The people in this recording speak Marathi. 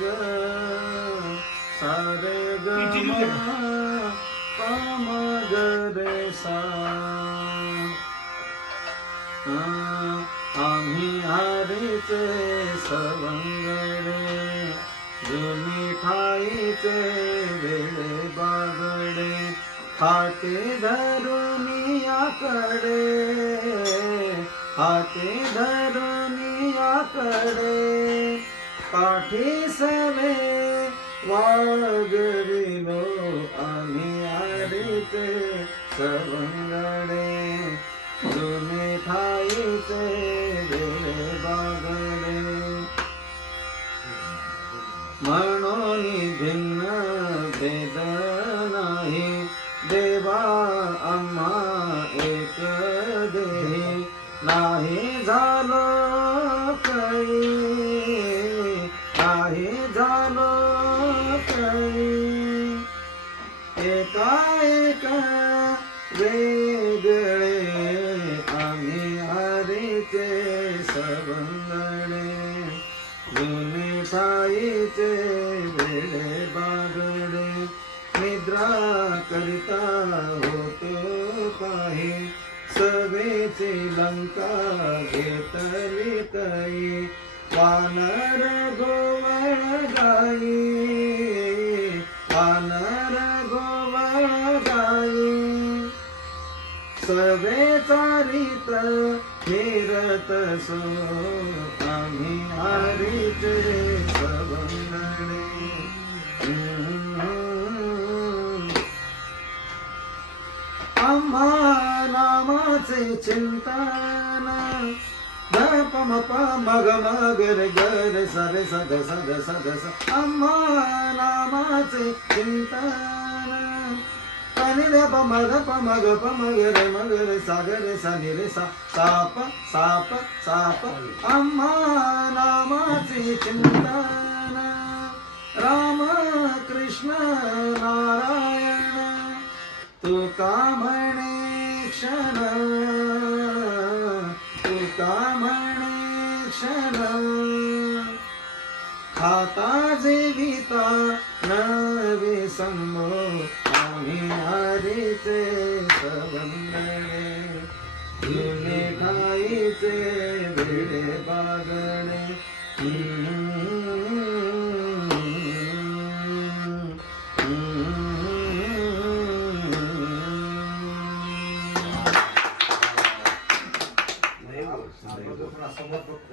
ग सारे ग मा ग रे सा. आम्ही हरीचे सवंगडे जुनी ठाईचे वेळे बागडे. हाते धरून याकडे हाते धरून याकडे पाठी सवे वागविलो आम्ही हरीचे सवंगडे जुने ठाईचे वेळे बागडे. म्हणून भिन्न भेद नाही. देवा आम्हा एक देही. नाही झालं काही. का वेगळे आम्ही हरीचे सबंगणे जुने ठाईचे वेळे बागडे निद्रा करिता होतो पाही सवेची लंका घेतली काही वानर गोवळ गाई वानर सवे चारित फिरत सो आम्ही हरीचे सवंगणे. आम्हा नामाचे चिंतन. ध प मग मग म ग रे गर रे स रे सग ग स आम्हा नामाचे चिंतन. नी रे प म ग प म ग प म ग रे म ग रे सा ग रे सा नी रे सा सा प सा प सा प अम्मा नामाची चिंतन राम कृष्ण नारायण तुका म्हणे क्षण तुका म्हणे क्षण खाता जीविता नवे समोर हरीचे सवंगणे हिने खाईचे वेळे बागणे.